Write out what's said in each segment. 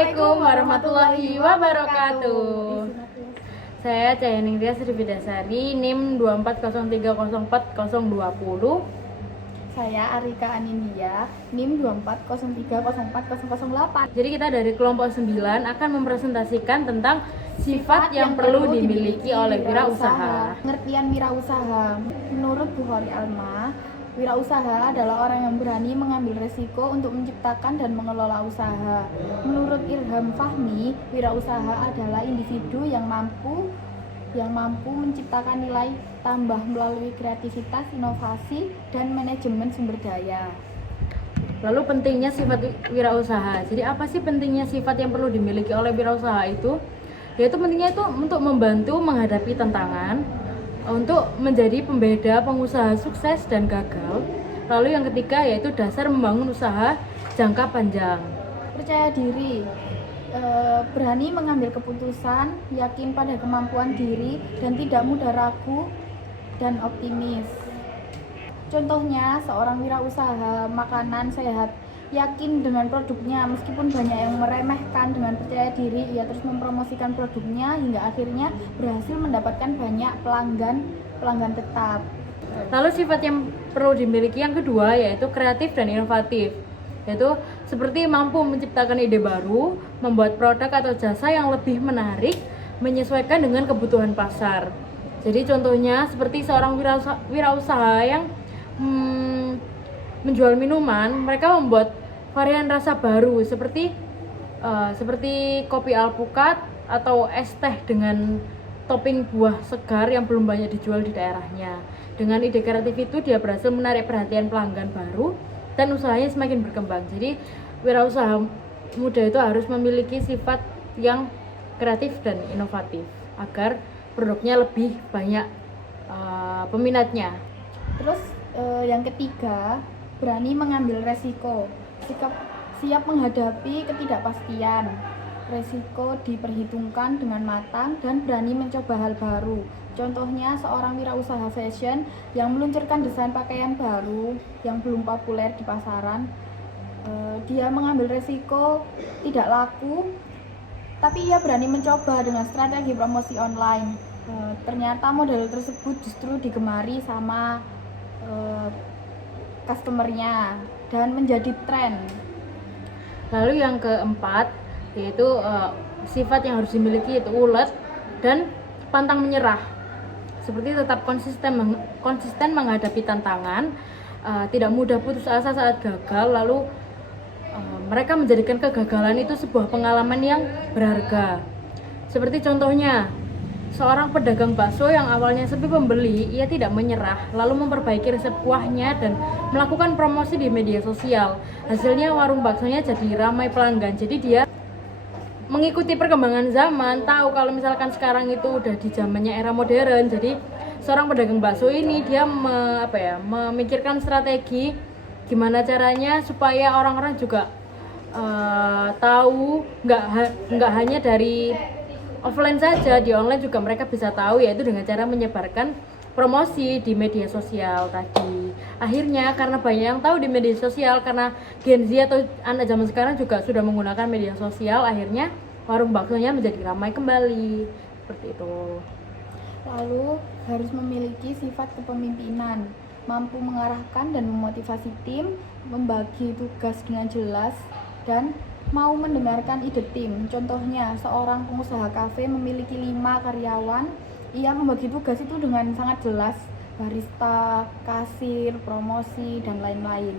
Assalamualaikum warahmatullahi wabarakatuh. Saya Cayaning Ria Sri Bidasari, NIM 2403040020. Saya Arika Anindia, NIM 2403040008. Jadi kita dari kelompok 9 akan mempresentasikan tentang sifat yang perlu dimiliki oleh wirausaha. Pengertian wirausaha. Menurut Bukhari Alma, wirausaha adalah orang yang berani mengambil resiko untuk menciptakan dan mengelola usaha. Menurut Ilham Fahmi, wirausaha adalah individu yang mampu menciptakan nilai tambah melalui kreativitas, inovasi, dan manajemen sumber daya. Lalu pentingnya sifat wirausaha. Jadi apa sih pentingnya sifat yang perlu dimiliki oleh wirausaha itu? Yaitu pentingnya itu untuk membantu menghadapi tantangan, untuk menjadi pembeda pengusaha sukses dan gagal. Lalu yang ketiga yaitu dasar membangun usaha jangka panjang. Percaya diri, berani mengambil keputusan, yakin pada kemampuan diri, dan tidak mudah ragu dan optimis. Contohnya, seorang wirausaha makanan sehat yakin dengan produknya meskipun banyak yang meremehkan. Dengan percaya diri, ia terus mempromosikan produknya hingga akhirnya berhasil mendapatkan banyak pelanggan tetap. Lalu sifat yang perlu dimiliki yang kedua yaitu kreatif dan inovatif, yaitu seperti mampu menciptakan ide baru, membuat produk atau jasa yang lebih menarik, menyesuaikan dengan kebutuhan pasar. Jadi contohnya seperti seorang wirausaha yang menjual minuman, mereka membuat varian rasa baru seperti kopi alpukat atau es teh dengan topping buah segar yang belum banyak dijual di daerahnya. Dengan ide kreatif itu dia berhasil menarik perhatian pelanggan baru dan usahanya semakin berkembang. Jadi wirausaha muda itu harus memiliki sifat yang kreatif dan inovatif agar produknya lebih banyak peminatnya. Terus yang ketiga, berani mengambil resiko. Siap menghadapi ketidakpastian. Resiko diperhitungkan dengan matang dan berani mencoba hal baru. Contohnya seorang wirausaha fashion yang meluncurkan desain pakaian baru yang belum populer di pasaran. Dia mengambil resiko tidak laku, tapi ia berani mencoba dengan strategi promosi online. Ternyata model tersebut justru digemari sama customernya dan menjadi tren. Lalu yang keempat yaitu sifat yang harus dimiliki yaitu ulet dan pantang menyerah. Seperti tetap konsisten menghadapi tantangan, tidak mudah putus asa saat gagal. Lalu mereka menjadikan kegagalan itu sebuah pengalaman yang berharga. Seperti contohnya seorang pedagang bakso yang awalnya sepi pembeli, ia tidak menyerah, lalu memperbaiki resep kuahnya dan melakukan promosi di media sosial. Hasilnya warung baksonya jadi ramai pelanggan. Jadi dia mengikuti perkembangan zaman, tahu kalau misalkan sekarang itu udah di zamannya era modern. Jadi seorang pedagang bakso ini dia memikirkan strategi gimana caranya supaya orang-orang juga tahu, nggak hanya dari offline saja, di online juga mereka bisa tahu, yaitu dengan cara menyebarkan promosi di media sosial tadi. Akhirnya karena banyak yang tahu di media sosial, karena Gen Z atau anak zaman sekarang juga sudah menggunakan media sosial, akhirnya warung baksonya menjadi ramai kembali. Seperti itu. Lalu harus memiliki sifat kepemimpinan, mampu mengarahkan dan memotivasi tim, membagi tugas dengan jelas, dan mau mendengarkan ide tim. Contohnya, seorang pengusaha kafe memiliki 5 karyawan. Ia membagi tugas itu dengan sangat jelas, barista, kasir, promosi, dan lain-lain.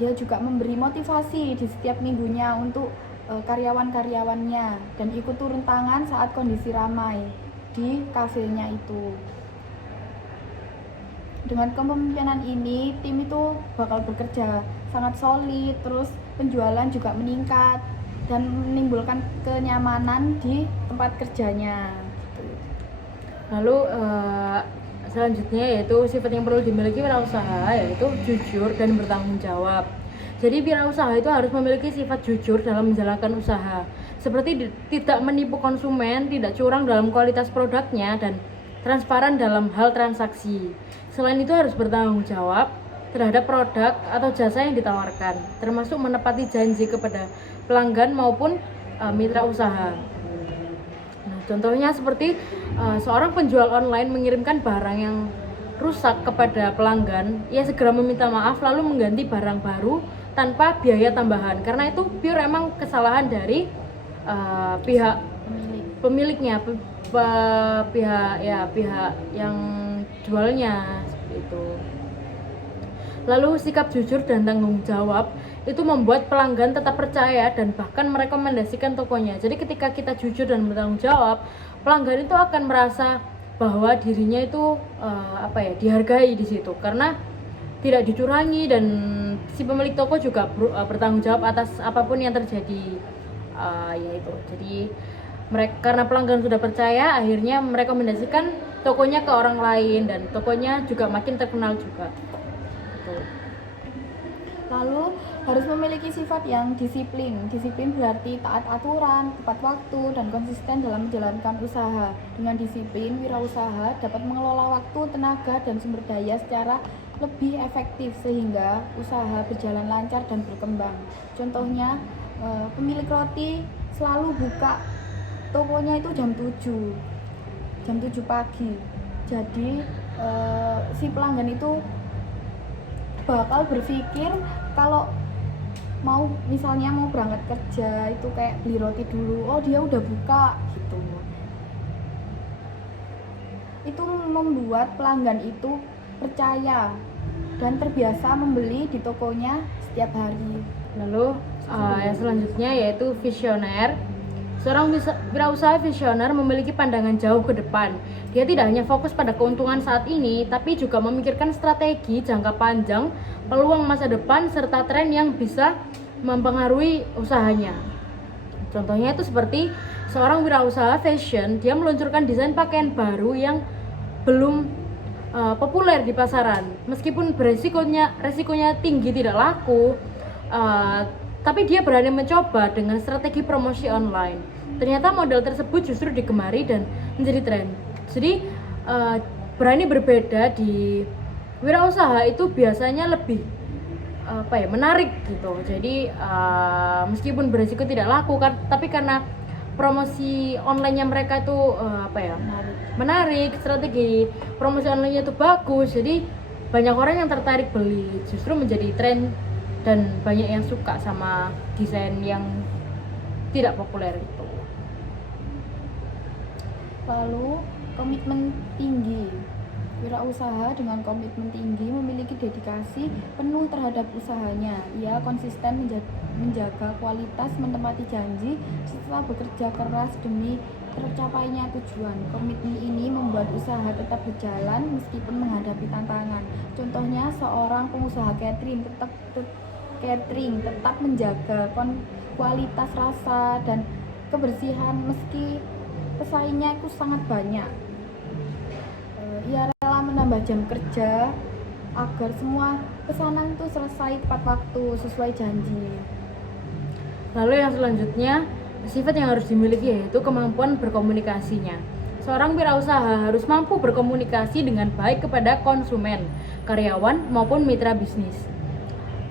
Dia juga memberi motivasi di setiap minggunya untuk karyawan-karyawannya dan ikut turun tangan saat kondisi ramai di kafenya itu. Dengan kepemimpinan ini, tim itu bakal bekerja sangat solid, terus penjualan juga meningkat dan menimbulkan kenyamanan di tempat kerjanya. Lalu selanjutnya yaitu sifat yang perlu dimiliki wirausaha yaitu jujur dan bertanggung jawab. Jadi wirausaha itu harus memiliki sifat jujur dalam menjalankan usaha, seperti tidak menipu konsumen, tidak curang dalam kualitas produknya, dan transparan dalam hal transaksi. Selain itu harus bertanggung jawab terhadap produk atau jasa yang ditawarkan, termasuk menepati janji kepada pelanggan maupun mitra usaha. Nah, contohnya seperti seorang penjual online mengirimkan barang yang rusak kepada pelanggan, ia segera meminta maaf lalu mengganti barang baru tanpa biaya tambahan, karena itu pure emang kesalahan dari pihak pemiliknya, pihak yang jualnya seperti itu. Lalu sikap jujur dan tanggung jawab itu membuat pelanggan tetap percaya dan bahkan merekomendasikan tokonya. Jadi ketika kita jujur dan bertanggung jawab, pelanggan itu akan merasa bahwa dirinya itu dihargai di situ, karena tidak dicurangi, dan si pemilik toko juga bertanggung jawab atas apapun yang terjadi. Jadi karena pelanggan sudah percaya, akhirnya merekomendasikan tokonya ke orang lain dan tokonya juga makin terkenal juga. Lalu harus memiliki sifat yang disiplin. Disiplin berarti taat aturan, tepat waktu, dan konsisten dalam menjalankan usaha. Dengan disiplin, wirausaha dapat mengelola waktu, tenaga, dan sumber daya secara lebih efektif sehingga usaha berjalan lancar dan berkembang. Contohnya, pemilik roti selalu buka tokonya itu jam 7 pagi. Jadi si pelanggan itu bakal berpikir kalau misalnya mau berangkat kerja itu kayak beli roti dulu, oh dia udah buka gitu. Itu membuat pelanggan itu percaya dan terbiasa membeli di tokonya setiap hari. Lalu yang selanjutnya yaitu visioner. Seorang wirausaha visioner memiliki pandangan jauh ke depan. Dia tidak hanya fokus pada keuntungan saat ini, tapi juga memikirkan strategi jangka panjang, peluang masa depan, serta tren yang bisa mempengaruhi usahanya. Contohnya itu seperti seorang wirausaha fashion, dia meluncurkan desain pakaian baru yang belum populer di pasaran. Meskipun resikonya tinggi tidak laku, tapi dia berani mencoba dengan strategi promosi online. Ternyata model tersebut justru digemari dan menjadi tren. Jadi berani berbeda di wirausaha itu biasanya lebih menarik gitu. Jadi meskipun berisiko tidak laku tapi karena promosi online-nya mereka itu menarik, strategi promosi online-nya itu bagus, jadi banyak orang yang tertarik beli, justru menjadi tren dan banyak yang suka sama desain yang tidak populer itu. Lalu komitmen tinggi. Wirausaha dengan komitmen tinggi memiliki dedikasi penuh terhadap usahanya. Ia konsisten menjaga kualitas, menepati janji, serta bekerja keras demi tercapainya tujuan. Komitmen ini membuat usaha tetap berjalan meskipun menghadapi tantangan. Contohnya seorang pengusaha catering tetap menjaga kualitas rasa dan kebersihan meski pesaingnya itu sangat banyak. Ia rela menambah jam kerja agar semua pesanan itu selesai tepat waktu sesuai janji. Lalu yang selanjutnya, sifat yang harus dimiliki yaitu kemampuan berkomunikasinya. Seorang wirausaha harus mampu berkomunikasi dengan baik kepada konsumen, karyawan maupun mitra bisnis.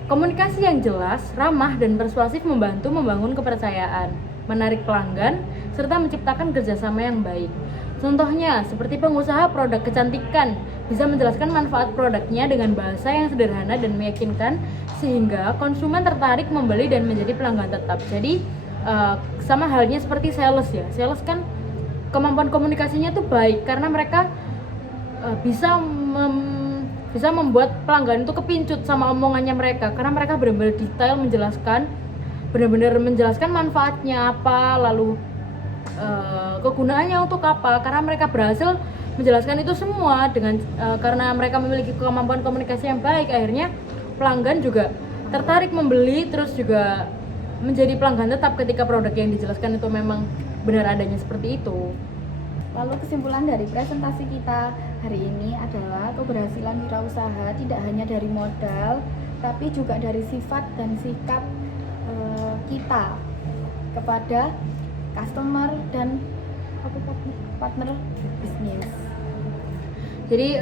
Komunikasi yang jelas, ramah, dan persuasif membantu membangun kepercayaan, menarik pelanggan, serta menciptakan kerjasama yang baik. Contohnya, seperti pengusaha produk kecantikan bisa menjelaskan manfaat produknya dengan bahasa yang sederhana dan meyakinkan sehingga konsumen tertarik membeli dan menjadi pelanggan tetap. Jadi sama halnya seperti sales ya. Sales kan kemampuan komunikasinya tuh baik karena mereka bisa membuat pelanggan itu kepincut sama omongannya mereka, karena mereka benar-benar detail menjelaskan manfaatnya apa, lalu kegunaannya untuk apa, karena mereka berhasil menjelaskan itu semua dengan karena mereka memiliki kemampuan komunikasi yang baik, akhirnya pelanggan juga tertarik membeli, terus juga menjadi pelanggan tetap ketika produk yang dijelaskan itu memang benar adanya seperti itu. Lalu kesimpulan dari presentasi kita hari ini adalah keberhasilan wirausaha tidak hanya dari modal, tapi juga dari sifat dan sikap kita kepada customer dan partner bisnis. Jadi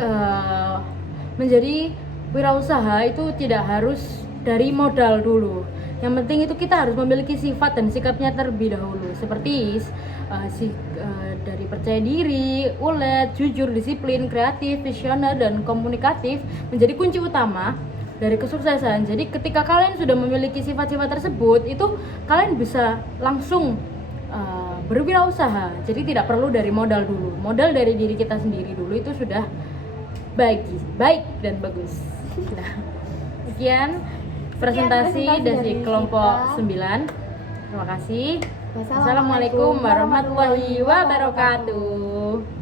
menjadi wirausaha itu tidak harus dari modal dulu. Yang penting itu kita harus memiliki sifat dan sikapnya terlebih dahulu. Seperti dari percaya diri, ulet, jujur, disiplin, kreatif, visioner, dan komunikatif menjadi kunci utama dari kesuksesan. Jadi ketika kalian sudah memiliki sifat-sifat tersebut, itu kalian bisa langsung berwirausaha. Jadi tidak perlu dari modal dulu. Modal dari diri kita sendiri dulu itu sudah baik dan bagus. Nah, sekian presentasi dari kelompok 9. Terima kasih. Wassalamualaikum warahmatullahi wabarakatuh.